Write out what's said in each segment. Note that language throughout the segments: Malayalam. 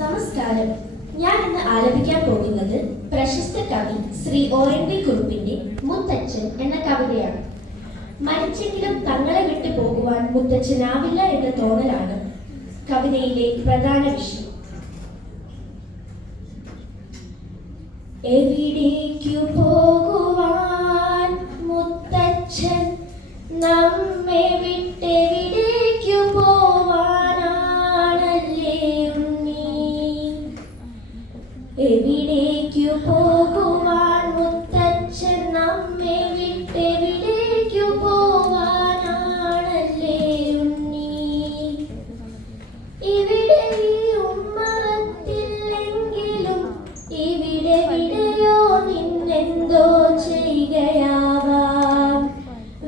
നമസ്കാരം. ഞാൻ ഇന്ന് ആലപിക്കാൻ പോകുന്നത് പ്രശസ്ത കവി ശ്രീ ONV കുറുപ്പിന്റെ മുത്തച്ഛൻ എന്ന കവിതയാണ്. മരിച്ചെങ്കിലും തങ്ങളെ വിട്ടു പോകുവാൻ മുത്തച്ഛനാവില്ല എന്ന തോന്നലാണ് കവിതയിലെ പ്രധാന വിഷയം. എവിടേക്കു പോകുവാൻ മുത്തച്ഛൻ നമ്മെ വിട്ടെവിടേക്കു പോവാനാണല്ലേ ഉണ്ണി? എവിടേക്കു പോകുവാൻ മുത്തച്ഛൻ നമ്മെ വിട്ടെവിടേക്കു പോവാനാണല്ലേ ഉണ്ണി? ഇവിടെ ഈ ഉമ്മറത്തില്ലെങ്കിലും ഇവിടെ വിടെയോ നിന്നെന്തോ ചെയ്യുകയാവാം.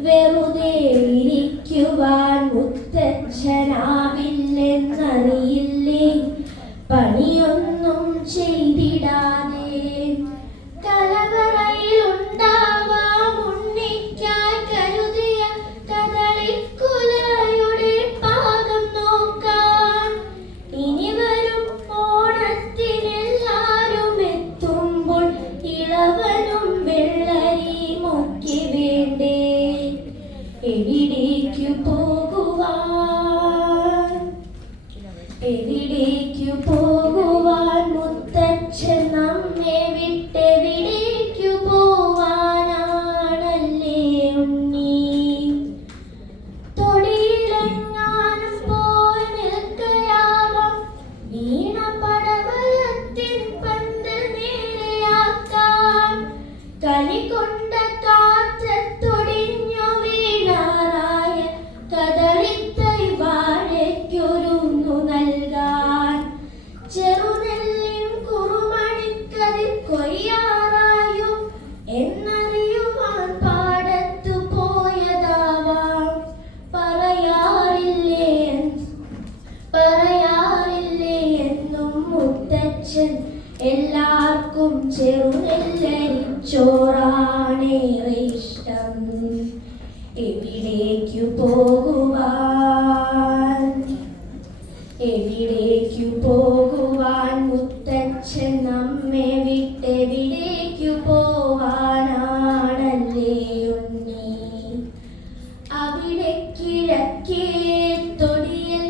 വെറുതെ ഇരിക്കുവാൻ മുത്തച്ഛനാവില്ലെന്നറിയില്ലേ? പണിയൊന്നും ചെയ്തിടാതെ കലവറയിലുണ്ടാവാം ഉണ്ണിക്കായി കരുതിയ കദളിക്കുലയുടെ പാകം നോക്കാൻ. ഇനി വരും ഓണത്തിനെല്ലാരും എത്തുമ്പോൾ ഇളവനും വെള്ളരിയും ഒക്കെ വേണ്ടേ? എവിടേക്കു പോകുവാൻ, എവിടേക്കു പോകുവാൻ മുത്തച്ഛൻ നമ്മെ വിട്ടെവിടേക്കു പോവാനാണല്ലേ ഉണ്ണി? തൊടിയിലെങ്ങാനും പോയി നിൽക്കയാവാം വീണ പടവലത്തിൻ പന്ത് നേരെയാക്കാം. കനി കൊണ്ട കാറ്റത്തൊടിഞ്ഞു വീഴാറായ കദളിത്തൈ വാഴയ്ക്കൊരുന്നു നൽകാൻ. ചെറുനെല്ലിൻ കുറുമണിക്കതിർ കൊയ്യാറായും എന്നറിയുവാൻ പാടത്തു പോയതാവാം. പറയാറില്ലേ എന്നും മുത്തച്ഛൻ എല്ലാവർക്കും ചെറുനെല്ലരിച്ചോറാണേറെ ഇഷ്ടം. എവിടേക്കു പോകുവാൻ, എവിടേക്കു പോകുവാൻ മുത്തച്ഛൻ നമ്മെ വിട്ടെവിടേക്കു പോവാനാണല്ലേ ഉണ്ണി? അവിടെ കിഴക്കേ തൊടിയിൽ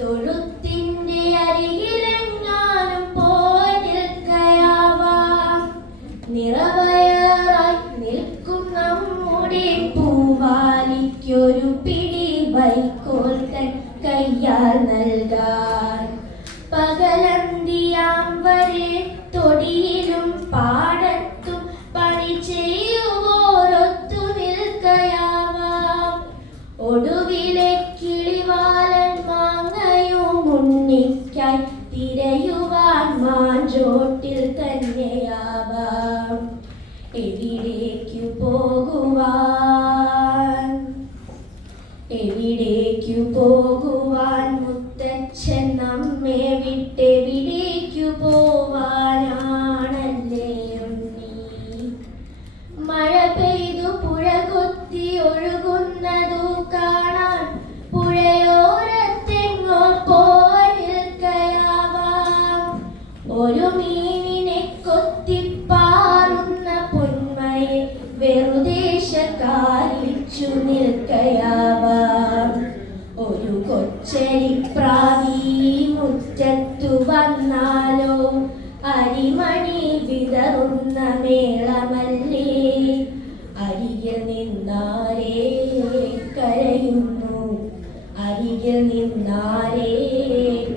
തൊഴുത്തിന്റെ അരികിലെങ്ങാനും പോയി നിൽക്കയാവാം. നിറവയറായി നിൽക്കും നമ്മുടെ പൂവാലിക്കൊരു പിടി വൈക്കോൽ തൻ കയ്യാൽ നൽകാൻ. പകലന്തിയാം വരെ തൊടിയിലും പാടത്തും പണി ചെയ്യുവോരൊത്തു നിൽക്കയാവാം. ഒടുവിലെ കിളിവാലൻ മാങ്ങയും ഉണ്ണിക്കായി തിരയുവാൻ മാഞ്ചോട്ടിൽ തന്നെയാവാം. എവിടേക്കു പോകുവാൻ, എവിടേക്കു പോകുവാൻ മുത്തച്ഛൻ നമ്മെ വിട്ടെവിടേക്കു പോവാനാണല്ലേ ഉണ്ണി? മഴ പെയ്തു പുഴ കൊത്തി ഒഴുകുന്നതു കാണാൻ പുഴയോരത്തെങ്ങോ പോയി നിൽക്കയാവാം. ഒരു മീനിനെ കൊത്തിപ്പാറുന്ന പൊന്മയെ വെറുതെ ശകാരിച്ചു നിൽക്കയാവാം. ഒരു കൊച്ചരിപ്രാവി മുറ്റത്തു വന്നാലോ അരിമണി വിതറുന്ന മേളമല്ലേ? അരികിൽ നിന്നാരേ കരയുന്നു, അരികിൽ നിന്നാരേ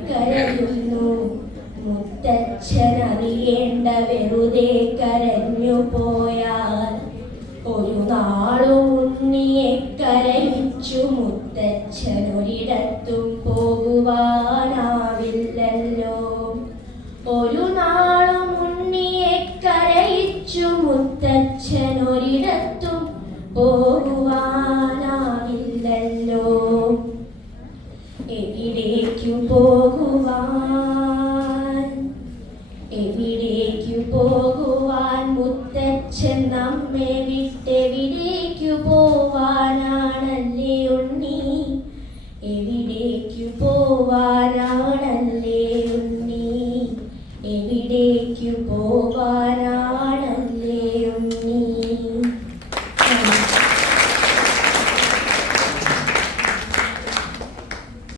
കരയുന്നു? മുത്തച്ഛനറിയേണ്ട വെറുതെ കരഞ്ഞു പോയാൽ ഒരു നാളും ഉണ്ണിയെ കരയിച്ചു മുത്തച്ഛനൊരിടത്തും പോകുവാനാവില്ലല്ലോ. ഒരു നാളും ഉണ്ണിയെ കരയിച്ചു മുത്തച്ഛനൊരിടത്തും പോകുവാനാവില്ലല്ലോ. എവിടേക്കു പോകുവാൻ, എവിടേക്കു പോകുവാൻ മുത്തച്ഛൻ നമ്മെ വിട്ടെവിടെ